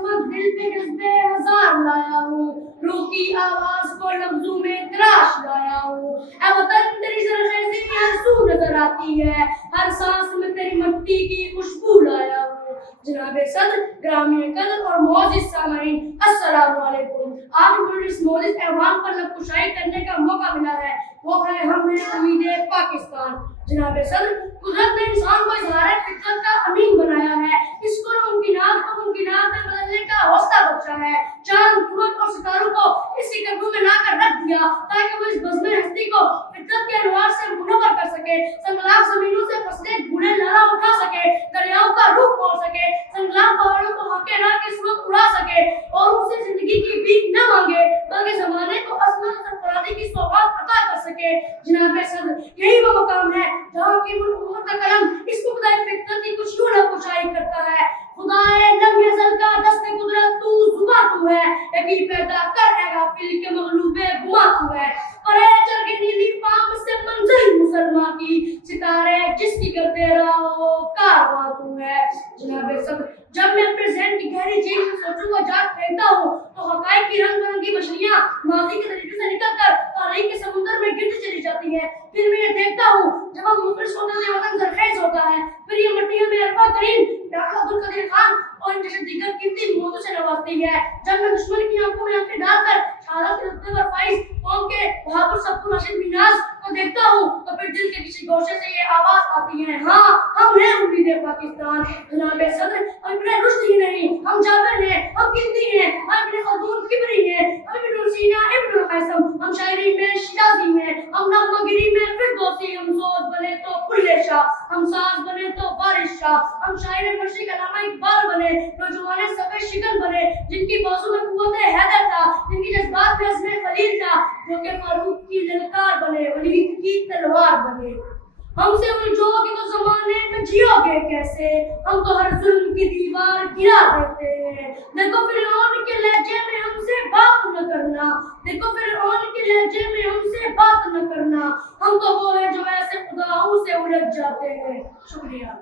चमक दिल पे जज्बे हजार लाया हूँ, रूह की आवाज को लफ्जों में तराश लाया हूँ। ऐ वतन तेरी सरखेज़ी हर सू नजर आती है, हर सांस में तेरी मट्टी की खुशबू लाया हूँ। जनाबे सदर, ग्रामीण कदर और मौजिज़ सामईन, अस्सलामु अलैकुम। आज मुझे इस मौजिज़ ऐवान पर लबकुशाई करने का मौका मिला है, वो है हम हैं उम्मीदे पाकिस्तान। जनाबे सदर, कुदरत ने इंसान को इज़हार फितरत का अमीन बनाया है, इसको मुमकिनात को मुमकिनात में बदलने का हौसला बख्शा है। चांद, सूरज और सितारों को इसी कब्र में लाकर रख दिया ताकि वो इस बज़्म हस्ती को फितरत के अनवार से मुनव्वर कर सके, संगलाब ज़मीनों से फसलें बूढ़े लाला उठा सके, दरियाओं का रुख मोड़ सके, संगलाब पहाड़ों को हक़ राह की सूरत उड़ा सके और उनसे जिंदगी की भीख न मांगे बल्कि ज़माने को अज़मत और सरफराजी की सौगात अता कर सके। जनाबे सदर, यही वो मकाम है जहाँ की उम्मत का कलम इस मुक़द्दस फितरत की कुछ यूं नकुशाई करता है। खुदाए लम यज़ल का दस्ते कुदरत तू ज़ुबां तू है, यकीन पैदा कर है गाफिल के मग़लूबे गुमा तू है। परे चढ़ के नीली फाम से मंजिल मुसलमान की, सितारे जिसकी करते रहो कारवां तू है। जनाबे सदर, जब मैं अपने ज़हन की गहरी झील में सोचूं व जाग फेंकता हूँ तो हक़ाइक़ की रंग बिरंगी मछलियाँ माज़ी के तरीके से निकलकर तारीख़ के समुद्र में गिरती चली जाती है। फिर मैं ये देखता हूँ जब हम मुखलिस होते हैं वतन ज़रख़ेज़ होता है, फिर ये मिट्टियों में अरफ़ा करीम डॉक्टर अब्दुल कदीर खान और इन जैसे दीगर कीमती मौजों से नवाजती है। जब मैं दुश्मन की आंखों में आंखें डालकर शहादत के रुतबे पर फाइज कौम के बहादुर सब्कुर रशीद मिनाज को देखता हूँ तो फिर दिल के किसी गोशे से ये आवाज़ आती है, हाँ हम हैं उम्मीदे पाकिस्तान। जनाबे सदर, हम इब्ने रुश्द ही नहीं, हम जाबिर हैं, हम गिनती हैं, हम इब्ने खल्दून किबरी हैं, हम इब्ने सीना इब्ने क़ैसम, हम शायरी में शिराज़ी हैं, हम नग़्मागिरी में फ़िरदौसी, हम सोज़ बने तो बुल्ले शाह, हम साज़ बने तो वारिस शाह, हम शायर मशरिक़ अल्लामा इक़बाल बने, नौजवान सफ़े शिकन बने, जिनकी बाजू में क़ुव्वत हैदर था, जिनकी जज्बात में अज़्म खलील था, जो कि फ़ारूक की ललकार बने, वलीद की तलवार बने। हमसे उलझोगे तो ज़माने में जियोगे कैसे, हम तो हर जुल्म की दीवार गिरा देते हैं। देखो फ़िरऔन के लहजे में हमसे बात न करना, देखो फ़िरऔन के लहजे में हमसे बात न करना, हम तो वो हैं जो ऐसे खुदाओं से उलझ जाते हैं। शुक्रिया।